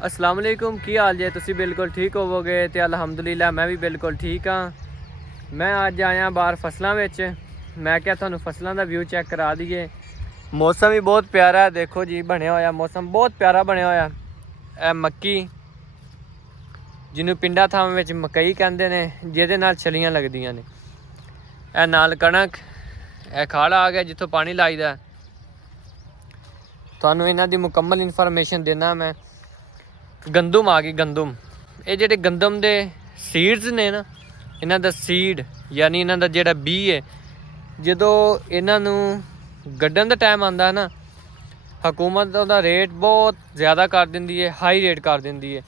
अस्सलाम वालेकुम की हाल जे तुसी बिल्कुल ठीक होवोगे तो अलहमदुलिल्लाह मैं भी बिल्कुल ठीक हाँ। मैं अज आया बाहर फसलों में। मैं क्या थानू फसलों का व्यू चेक करा दीए। मौसम भी बहुत प्यारा है, देखो जी बनया होया मौसम बहुत प्यारा बनया होया। ए मक्की जिन्हों पिंडा थावां विच मकई कहंदे ने, जिहदे नाल छलियां लगदियां ने। ए नाल कणक, ए खाड़ा आ गया जिथों पानी लाईदा। तुहानू इन्हां दी मुकम्मल इन्फॉर्मेशन देना मैं। गंदम आ गई, गंदम ये जेडे गंदम दे सीड्स ने ना, इन्हां दा सीड यानी इन्हां दा जेड़ा बी है, जदों इन्हां नू गड्ढन दा टाइम आंदा है ना, हुकूमत उहदा रेट बहुत ज़्यादा कर दिंदी है, हाई रेट कर दिंदी है।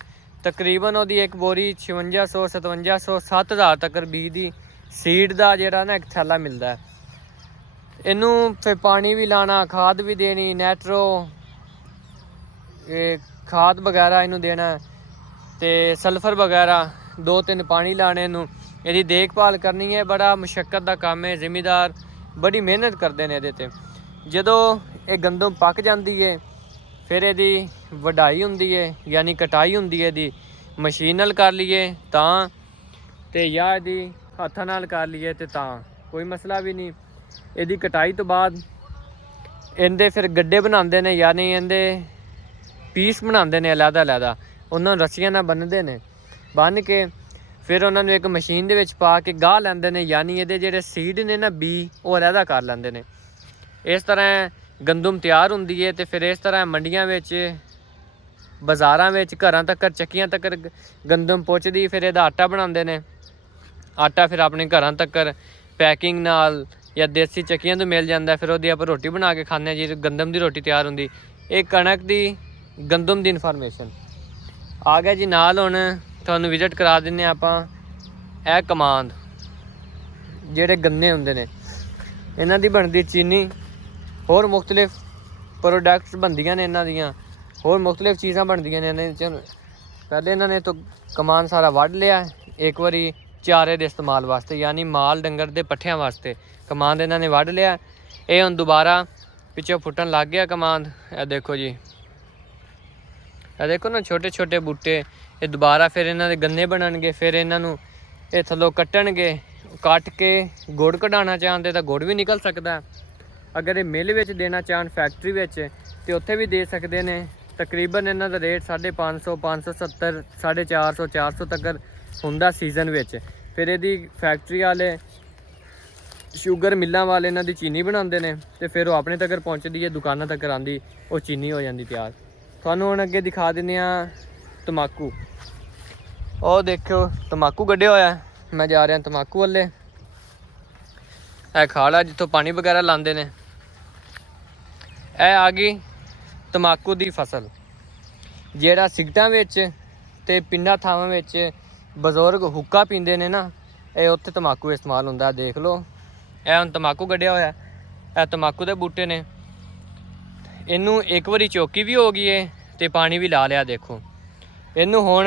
तकरीबन उहदी एक बोरी 5600 5700 7000 तक बी दी सीड दा जेड़ा ना एक थैला मिलदा है। इनू फिर पानी भी लाना, खाद भी देनी, नैट्रो खाद वगैरह इनू देना ते सल्फर वगैरह 2-3 पानी लाने नू, इहदी देखभाल करनी है। बड़ा मुशक्कत दा काम है, जिमीदार बड़ी मेहनत करते हैं इहदे ते। जदों ये गंदम पक जाती है फिर इहदी वढाई हुंदी है यानी कटाई हुंदी है। इहदी मशीन नाल कर लीए तां ते या इहदी हत्थां नाल कर लीए ते तां कोई मसला भी नहीं। इहदी कटाई तो बाद इहदे फिर गड्ढे बनाते हैं, यानी इहदे पीस बनाते हैं अलग-अलग। उन्होंने रस्सियां नाल बन्नते हैं, बन के फिर उन्होंने एक मशीन दे विच पा के गाह लैंदे ने, यानी ये जेडे सीड ने ना बी वो अलहदा कर लेंदे ने। इस तरह गंदम तैयार होंदी है तो फिर इस तरह मंडियां विच, बाज़ारां विच, घरां तक, चक्कियां तक गंदम पहुँचदी। फिर इहदा आटा बनाते हैं, आटा फिर अपने घरां तक पैकिंग नाल या देसी चक्कियां तो मिल जाता है। फिर उहदी आपां रोटी बना के खाने जी, गंदम की रोटी तैयार होंदी। ये कणक की गंदम की इन्फॉर्मेशन आ गया जी। नाल हुण तुहानूं विजिट करा दिंदे आपां ए कमांद, जेडे गन्ने हुंदे ने, इन्हां दी बनदी चीनी, होर मुख्तलिफ प्रोडक्ट्स बनदियां ने इन्हां दियां, होर मुख्तलिफ चीज़ां बनदियां ने इन्हां च। पहले इन्हां ने तो कमान सारा वड्ढ लिया, एक बारी चारे दे इस्तेमाल वास्ते, यानी माल डंगर दे पट्ठियां वास्ते कमांद इन्हां ने वड्ढ लिया। ये हुण दोबारा पिछों फुटन लग गया कमांद। ए देखो जी, ए देखो ना छोटे छोटे बूटे। ये दोबारा फिर इन्हां दे गन्ने बननगे। फिर इन्हां नूं ये थल्लों कट्टणगे, कट के गुड़ कढाना चाहते तो गुड़ भी निकल सकता है। अगर ये मिल विच देना चाहन फैक्ट्री विच तो उत्थे भी दे सकते हैं। तकरीबन इन्हां दा रेट 550 570 450 400 तक हुंदा सीजन विच। फिर इहदी फैक्ट्री वाले, शुगर मिलों वाले इन्हां दी चीनी बनाते हैं तो फिर वो अपने तक पहुँचती है, दुकानों तक आती, वो चीनी हो जाती तैयार। तुहानूं हुण अगे दिखा दिंदे आ तम्बाकू। ओ देखो तम्बाकू कड्ढिया होया, मैं जा रहा तम्बाकू वाले। ए खाड़ा जिथों पानी वगैरह लाते हैं। ए आ गई तम्बाकू की फसल, जेड़ा सिगटां विच ते पिंडां थावां विच बजुर्ग हुक्का पींदे ने ना, ये उत्थे तम्बाकू इस्तेमाल हुंदा। देख लो ए हुण तम्बाकू कड्ढिया होया, ए तम्बाकू दे बूटे ने। इनू एक बारी चौकी भी हो गई है तो पानी भी ला लिया। देखो इनू हुण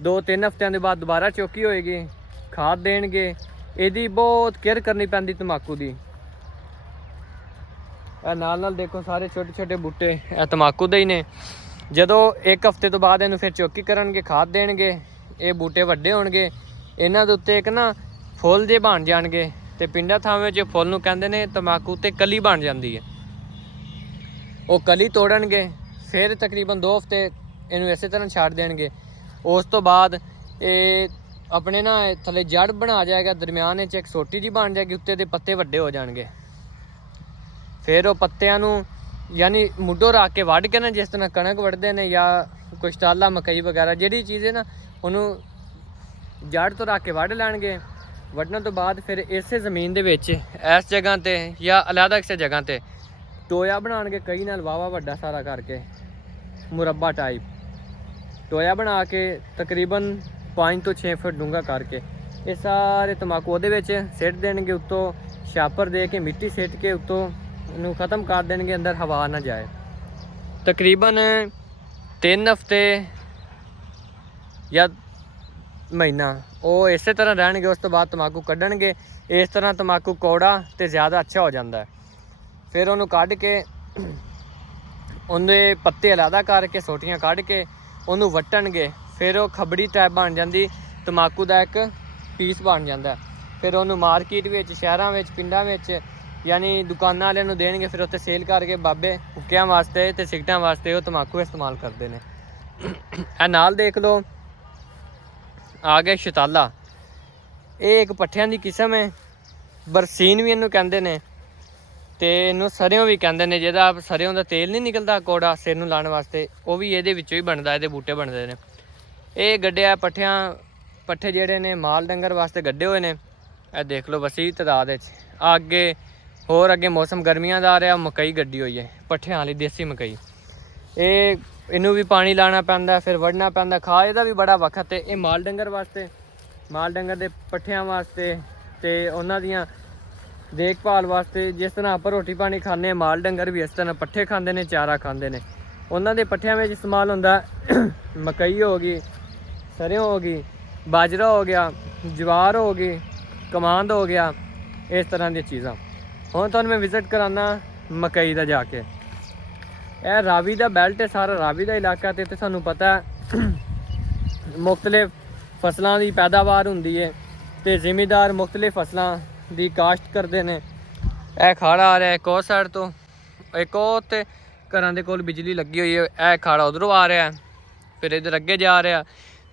2-3 हफ्तियां के बाद दोबारा चौकी होएगी, खाद देणगे। इहदी बहुत केयर करनी पैंदी तम्बाकू की। नाल नाल देखो सारे छोटे छोटे बूटे ए तम्बाकू दे ही ने। जदों एक हफ्ते तो बाद इनू फिर चौकी करनगे, खाद देणगे, ये बूटे वड्डे होणगे। इन्हां दे उत्ते एक ना फुੱਲ जे बन जाणगे ते पिंडां थावां विच फुੱਲ नूं कहंदे ने तम्बाकू ते कली बन जाती है। वो कली तोड़नगे, फिर तकरीबन 2 हफ्ते इनू इस तरह छड्ड देंगे। उस तो बाद ये अपने ना थले जड़ बना जाएगा, दरम्यान एक सोटी जी बन जाएगी, उत्ते दे पत्ते वड्डे हो जाएंगे। फिर वो पत्तियां नू यानी मुड्ढों रख के वढ़ के ना, जिस तरह कणक वढ़ते हैं या कुछ ताला मकई वगैरह जिहड़ी चीज़ है ना, उन्होंने जड़ तो रख के वढ़ लैणगे। वढ़ने तो बाद फिर इस जमीन दे विच इस जगह ते या अलहदा किसी जगह ते टोया बनाएंगे, कई नाल वावा वड्डा सारा करके मुरब्बा टाइप टोया बना के तकरीबन 5 तो 6 फुट डूंगा करके ये सारे तम्बाकू उहदे विच सिट देंगे। उत्तों छापर दे के मिट्टी सिट के उत्तों इनू ख़त्म कर देंगे, अंदर हवा ना जाए। तकरीबन 3 हफ्ते या महीना वो इस तरह रहणगे। उस तो बाद तम्बाकू कड्ढणगे। इस तरह तम्बाकू कौड़ा तो ज़्यादा अच्छा हो जाता है। फिर उन्होंने कढ़ के उन्हें पत्ते अलहदा करके सोटियां कढ़ के ਉਹਨੂੰ ਵੱਟਣਗੇ, ਫਿਰ ਉਹ ਖਬੜੀ ਟਾਈਪ ਬਣ ਜਾਂਦੀ, ਤੰਬਾਕੂ ਦਾ ਇੱਕ ਪੀਸ ਬਣ ਜਾਂਦਾ। ਫਿਰ ਉਹਨੂੰ ਮਾਰਕੀਟ ਵਿੱਚ, ਸ਼ਹਿਰਾਂ ਵਿੱਚ, ਪਿੰਡਾਂ ਵਿੱਚ ਯਾਨੀ ਦੁਕਾਨਾਂ ਵਾਲਿਆਂ ਨੂੰ ਦੇਣਗੇ, ਫਿਰ ਉੱਥੇ ਸੇਲ ਕਰਕੇ ਬਾਬੇ ਹੁੱਕਿਆਂ ਵਾਸਤੇ ਅਤੇ ਸਿਗਰਟਾਂ ਵਾਸਤੇ ਉਹ ਤੰਬਾਕੂ ਇਸਤੇਮਾਲ ਕਰਦੇ ਨੇ। ਇਹ ਨਾਲ ਦੇਖ ਲਓ ਆ ਗਿਆ ਸ਼ਤਾਲਾ। ਇਹ ਇੱਕ ਪੱਠਿਆਂ ਦੀ ਕਿਸਮ ਹੈ, ਬਰਸੀਨ ਵੀ ਇਹਨੂੰ ਕਹਿੰਦੇ ਨੇ, ਅਤੇ ਇਹਨੂੰ ਸਰਿਓਂ ਵੀ ਕਹਿੰਦੇ ਨੇ। ਜਿਹਦਾ ਸਰਿਓਂ ਦਾ ਤੇਲ ਨਹੀਂ ਨਿਕਲਦਾ ਕੌੜਾ ਸਿਰ ਨੂੰ ਲਾਉਣ ਵਾਸਤੇ, ਉਹ ਵੀ ਇਹਦੇ ਵਿੱਚੋਂ ਹੀ ਬਣਦਾ, ਇਹਦੇ ਬੂਟੇ ਬਣਦੇ ਨੇ। ਇਹ ਗੱਡਿਆ ਪੱਠੇ ਜਿਹੜੇ ਨੇ ਮਾਲ ਡੰਗਰ ਵਾਸਤੇ ਗੱਡੇ ਹੋਏ ਨੇ। ਇਹ ਦੇਖ ਲਓ ਵਸੀ ਤਾਦਾਦ ਵਿੱਚ। ਅੱਗੇ ਹੋਰ ਅੱਗੇ ਮੌਸਮ ਗਰਮੀਆਂ ਦਾ ਆ ਰਿਹਾ, ਮਕਈ ਗੱਡੀ ਹੋਈ ਹੈ, ਪੱਠਿਆਂ ਵਾਲੀ ਦੇਸੀ ਮਕਈ। ਇਹਨੂੰ ਵੀ ਪਾਣੀ ਲਾਉਣਾ ਪੈਂਦਾ, ਫਿਰ ਵੱਢਣਾ ਪੈਂਦਾ, ਖਾਦ ਇਹਦਾ ਵੀ ਬੜਾ ਵਕਤ ਹੈ। ਇਹ ਮਾਲ ਡੰਗਰ ਵਾਸਤੇ, ਮਾਲ ਡੰਗਰ ਦੇ ਪੱਠਿਆਂ ਵਾਸਤੇ ਅਤੇ ਉਹਨਾਂ ਦੀਆਂ ਦੇਖਭਾਲ ਵਾਸਤੇ। ਜਿਸ ਤਰ੍ਹਾਂ ਆਪਾਂ ਰੋਟੀ ਪਾਣੀ ਖਾਂਦੇ ਹਾਂ, ਮਾਲ ਡੰਗਰ ਵੀ ਇਸ ਤਰ੍ਹਾਂ ਪੱਠੇ ਖਾਂਦੇ ਨੇ, ਚਾਰਾ ਖਾਂਦੇ ਨੇ। ਉਹਨਾਂ ਦੇ ਪੱਠਿਆਂ ਵਿੱਚ ਇਸਤੇਮਾਲ ਹੁੰਦਾ ਮਕਈ ਹੋ ਗਈ, ਸਰ੍ਹੋਂ ਹੋ ਗਈ, ਬਾਜਰਾ ਹੋ ਗਿਆ, ਜਵਾਰ ਹੋ ਗਈ, ਕਮਾਂਦ ਹੋ ਗਿਆ, ਇਸ ਤਰ੍ਹਾਂ ਦੀਆਂ ਚੀਜ਼ਾਂ। ਹੁਣ ਤੁਹਾਨੂੰ ਮੈਂ ਵਿਜ਼ਿਟ ਕਰਾਉਣਾ ਮਕਈ ਦਾ ਜਾ ਕੇ। ਇਹ ਰਾਵੀ ਦਾ ਬੈਲਟ ਹੈ, ਸਾਰਾ ਰਾਵੀ ਦਾ ਇਲਾਕਾ, ਅਤੇ ਇੱਥੇ ਤੁਹਾਨੂੰ ਪਤਾ ਮੁਖਤਲਿਫ ਫਸਲਾਂ ਦੀ ਪੈਦਾਵਾਰ ਹੁੰਦੀ ਹੈ, ਅਤੇ ਜ਼ਿਮੀਂਦਾਰ ਮੁਖਤਲਿਫ ਫਸਲਾਂ ਦੀ ਕਾਸ਼ਤ ਕਰਦੇ ਨੇ। ਇਹ ਖਾੜਾ ਆ ਰਿਹਾ ਇੱਕ ਉਹ ਸਾਈਡ ਤੋਂ, ਇੱਕ ਉਹ ਤੇ ਘਰਾਂ ਦੇ ਕੋਲ ਬਿਜਲੀ ਲੱਗੀ ਹੋਈ ਹੈ। ਇਹ ਖਾੜਾ ਉਧਰੋਂ ਆ ਰਿਹਾ, ਫਿਰ ਇੱਧਰ ਅੱਗੇ ਜਾ ਰਿਹਾ,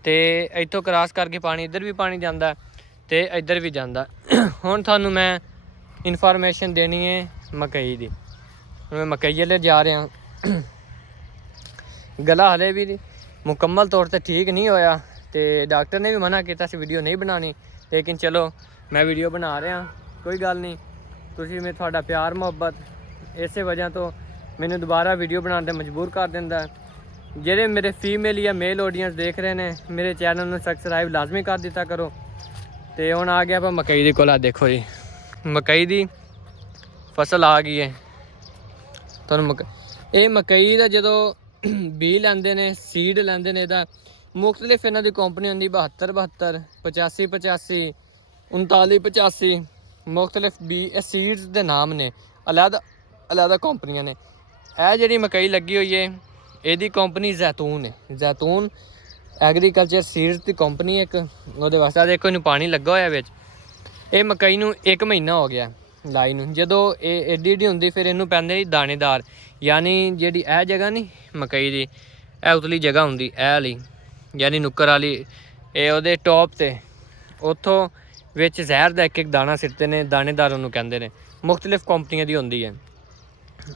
ਅਤੇ ਇੱਥੋਂ ਕ੍ਰਾਸ ਕਰਕੇ ਪਾਣੀ ਇੱਧਰ ਵੀ ਪਾਣੀ ਜਾਂਦਾ ਅਤੇ ਇੱਧਰ ਵੀ ਜਾਂਦਾ। ਹੁਣ ਤੁਹਾਨੂੰ ਮੈਂ ਇਨਫੋਰਮੇਸ਼ਨ ਦੇਣੀ ਹੈ ਮਕਈ ਦੀ। ਹੁਣ ਮੈਂ ਮਕਈ ਵਾਲੇ ਜਾ ਰਿਹਾ। ਗਲਾ ਹਲੇ ਵੀ ਮੁਕੰਮਲ ਤੌਰ 'ਤੇ ਠੀਕ ਨਹੀਂ ਹੋਇਆ, ਅਤੇ ਡਾਕਟਰ ਨੇ ਵੀ ਮਨਾ ਕੀਤਾ ਸੀ ਵੀਡੀਓ ਨਹੀਂ ਬਣਾਉਣੀ, ਲੇਕਿਨ ਚਲੋ ਮੈਂ ਵੀਡੀਓ ਬਣਾ ਰਿਹਾ, ਕੋਈ ਗੱਲ ਨਹੀਂ। ਤੁਸੀਂ ਤੁਹਾਡਾ ਪਿਆਰ ਮੁਹੱਬਤ ਇਸੇ ਵਜ੍ਹਾ ਤੋਂ ਮੈਨੂੰ ਦੁਬਾਰਾ ਵੀਡੀਓ ਬਣਾਉਣ 'ਤੇ ਮਜਬੂਰ ਕਰ ਦਿੰਦਾ। ਜਿਹੜੇ ਮੇਰੇ ਫੀਮੇਲ ਜਾਂ ਮੇਲ ਆਡੀਅנס ਦੇਖ ਰਹੇ ਨੇ, ਮੇਰੇ ਚੈਨਲ ਨੂੰ ਸਬਸਕ੍ਰਾਈਬ ਲਾਜ਼ਮੀ ਕਰ ਦਿੱਤਾ ਕਰੋ। ਅਤੇ ਹੁਣ ਆ ਗਿਆ ਆਪਾਂ ਮਕਈ ਦੇ ਕੋਲ। ਆ ਦੇਖੋ ਜੀ, ਮਕਈ ਦੀ ਫਸਲ ਆ ਗਈ ਹੈ। ਤੁਹਾਨੂੰ ਇਹ ਮਕਈ ਦਾ ਜਦੋਂ ਬੀਜ ਲੈਂਦੇ ਨੇ, ਸੀਡ ਲੈਂਦੇ ਨੇ, ਇਹਦਾ ਮੁਖਤਲਿਫ ਇਹਨਾਂ ਦੀ ਕੰਪਨੀ ਹੁੰਦੀ, 72 85 85 39 85 ਮੁਖਤਲਿਫ ਬੀ। ਇਹ ਸੀਡਸ ਦੇ ਨਾਮ ਨੇ, ਅਲੱਗ ਕੰਪਨੀਆਂ ਨੇ। ਇਹ ਜਿਹੜੀ ਮਕਈ ਲੱਗੀ ਹੋਈ ਹੈ, ਇਹਦੀ ਕੰਪਨੀ ਜ਼ੈਤੂਨ ਹੈ। ਜ਼ੈਤੂਨ ਐਗਰੀਕਲਚਰ ਸੀਡਸ ਦੀ ਕੰਪਨੀ ਇੱਕ, ਉਹਦੇ ਵਾਸਤੇ ਦੇਖੋ ਇਹਨੂੰ ਪਾਣੀ ਲੱਗਾ ਹੋਇਆ ਵਿੱਚ। ਇਹ ਮਕਈ ਨੂੰ 1 ਮਹੀਨਾ ਹੋ ਗਿਆ ਲਾਈ ਨੂੰ। ਜਦੋਂ ਇਹ ਏਡੀ ਹੁੰਦੀ, ਫਿਰ ਇਹਨੂੰ ਪੈਂਦੇ ਦਾਣੇਦਾਰ, ਯਾਨੀ ਜਿਹੜੀ ਇਹ ਜਗ੍ਹਾ ਨਹੀਂ ਮਕਈ ਦੀ, ਇਹ ਉਤਲੀ ਜਗ੍ਹਾ ਹੁੰਦੀ, ਇਹ ਵਾਲੀ ਯਾਨੀ ਨੁੱਕਰ ਵਾਲੀ, ਇਹ ਉਹਦੇ ਟੌਪ 'ਤੇ ਉੱਥੋਂ ਵਿੱਚ ਜ਼ਹਿਰ ਦਾ ਇੱਕ ਦਾਣਾ ਸਿੱਟਦੇ ਨੇ, ਦਾਣੇਦਾਰ ਉਹਨੂੰ ਕਹਿੰਦੇ ਨੇ। ਮੁਖਤਲਿਫ ਕੰਪਨੀਆਂ ਦੀ ਹੁੰਦੀ ਹੈ।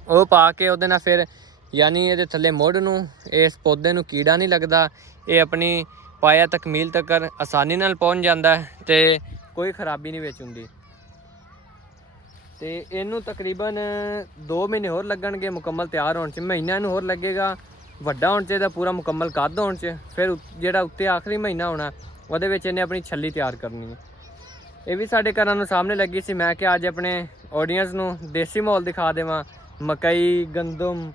ਉਹ ਪਾ ਕੇ ਉਹਦੇ ਨਾਲ ਫਿਰ ਯਾਨੀ ਇਹਦੇ ਥੱਲੇ ਮੁੱਢ ਨੂੰ, ਇਸ ਪੌਦੇ ਨੂੰ ਕੀੜਾ ਨਹੀਂ ਲੱਗਦਾ, ਇਹ ਆਪਣੀ ਪਾਇਆ ਤਕਮੀਲ ਤੱਕ ਆਸਾਨੀ ਨਾਲ ਪਹੁੰਚ ਜਾਂਦਾ ਅਤੇ ਕੋਈ ਖਰਾਬੀ ਨਹੀਂ ਵਿੱਚ ਹੁੰਦੀ। ਅਤੇ ਇਹਨੂੰ ਤਕਰੀਬਨ 2 ਮਹੀਨੇ ਹੋਰ ਲੱਗਣਗੇ ਮੁਕੰਮਲ ਤਿਆਰ ਹੋਣ 'ਚ। ਮਹੀਨਾ ਇਹਨੂੰ ਹੋਰ ਲੱਗੇਗਾ ਵੱਡਾ ਹੋਣ 'ਚ, ਇਹਦਾ ਪੂਰਾ ਮੁਕੰਮਲ ਕੱਦ ਹੋਣ 'ਚ। ਫਿਰ ਜਿਹੜਾ ਉੱਤੇ ਆਖਰੀ ਮਹੀਨਾ ਹੋਣਾ, ਉਹਦੇ ਵਿੱਚ ਇਹਨੇ ਆਪਣੀ ਛੱਲੀ ਤਿਆਰ ਕਰਨੀ ਹੈ। ਇਹ ਵੀ ਸਾਡੇ ਘਰਾਂ ਨੂੰ ਸਾਹਮਣੇ ਲੱਗੀ ਸੀ। ਮੈਂ ਕਿਹਾ ਅੱਜ ਆਪਣੇ ਆਡੀਅנס ਨੂੰ ਦੇਸੀ ਮਾਹੌਲ ਦਿਖਾ ਦੇਵਾਂ। ਮਕਈ, ਗੰਦਮ,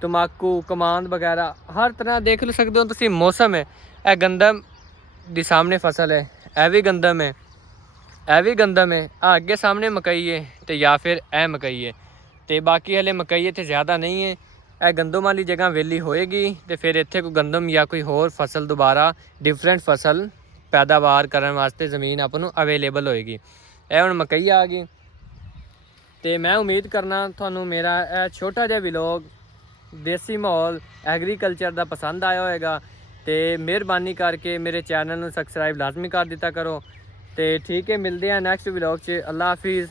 ਤੰਬਾਕੂ, ਕਮਾਂਦ ਵਗੈਰਾ ਹਰ ਤਰ੍ਹਾਂ ਦੇਖ ਸਕਦੇ ਹੋ ਤੁਸੀਂ। ਮੌਸਮ ਹੈ, ਇਹ ਗੰਦਮ ਦੀ ਸਾਹਮਣੇ ਫਸਲ ਹੈ, ਇਹ ਵੀ ਗੰਦਮ ਹੈ, ਇਹ ਵੀ ਗੰਦਮ ਹੈ। ਆ ਅੱਗੇ ਸਾਹਮਣੇ ਮਕਈ ਹੈ, ਅਤੇ ਜਾਂ ਫਿਰ ਇਹ ਮਕਈ ਹੈ। ਅਤੇ ਬਾਕੀ ਹਲੇ ਮਕਈ ਇੱਥੇ ਜ਼ਿਆਦਾ ਨਹੀਂ ਹੈ। ਇਹ ਗੰਦਮ ਵਾਲੀ ਜਗ੍ਹਾ ਵਿਹਲੀ ਹੋਏਗੀ, ਅਤੇ ਫਿਰ ਇੱਥੇ ਕੋਈ ਗੰਦਮ ਜਾਂ ਕੋਈ ਹੋਰ ਫਸਲ ਦੁਬਾਰਾ ਡਿਫਰੈਂਟ ਫਸਲ ਪੈਦਾਵਾਰ ਕਰਨ ਵਾਸਤੇ ਜ਼ਮੀਨ ਆਪਾਂ ਨੂੰ ਅਵੇਲੇਬਲ ਹੋਏਗੀ। ਇਹ ਹੁਣ ਮਕਈ ਆ ਗਈ, ਅਤੇ ਮੈਂ ਉਮੀਦ ਕਰਨਾ ਤੁਹਾਨੂੰ ਮੇਰਾ ਇਹ ਛੋਟਾ ਜਿਹਾ ਵਲੋਗ ਦੇਸੀ ਮਾਹੌਲ ਐਗਰੀਕਲਚਰ ਦਾ ਪਸੰਦ ਆਇਆ ਹੋਏਗਾ। ਅਤੇ ਮਿਹਰਬਾਨੀ ਕਰਕੇ ਮੇਰੇ ਚੈਨਲ ਨੂੰ ਸਬਸਕ੍ਰਾਈਬ ਲਾਜ਼ਮੀ ਕਰ ਦਿੱਤਾ ਕਰੋ। ਅਤੇ ਠੀਕ ਹੈ, ਮਿਲਦੇ ਹਾਂ ਨੈਕਸਟ ਵਲੋਗ 'ਚ। ਅੱਲਾ ਹਾਫਿਜ਼।